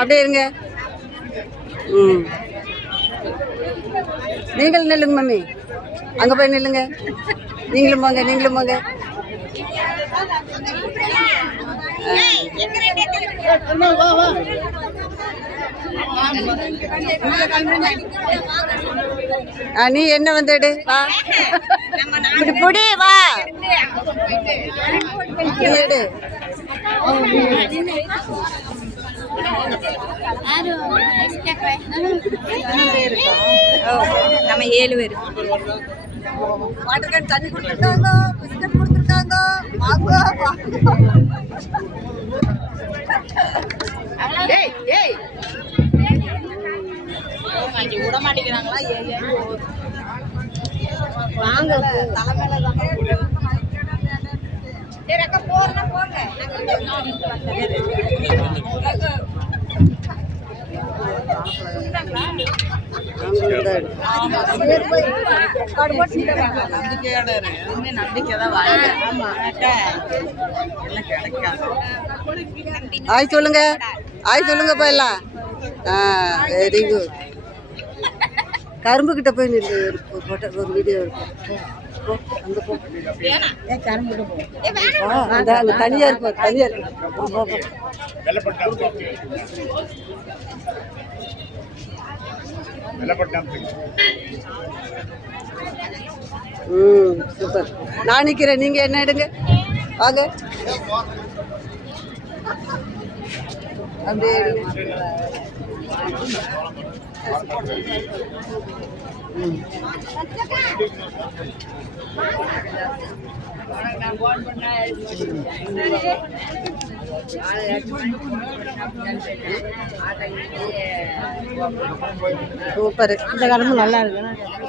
அப்படியே இருங்க. ம், நீங்களும் நில்லுங்க மம்மி, அங்கே போய் நில்லுங்க. நீங்களும் போங்க, நீங்களும் போங்க. நீ என்ன வந்துடு வா, இப்படி புடி வா, நீ எடு. நம்ம 7 பேர். வாட்டர் கேன் தண்ணி கொடுத்துருக்காங்க, பிஸ்கட் கொடுத்துருக்காங்க. விட மாட்டேங்கிறாங்களா? வாங்க தலைமையில போங்க. ஆய் சொல்லுங்க, ஆய் சொல்லுங்க போயிடலாம். Very good. கரும்பு கிட்ட போய் நின்று ஒரு வீடியோ இருக்கும். அங்க தனியா இருப்போம், தனியா இருக்கும். சூப்பர். நான் நிக்கிறேன், நீங்க என்ன எடுங்க வாங்க. அப்படியே சூப்பர். இந்த காலமும் நல்லா இருக்கு.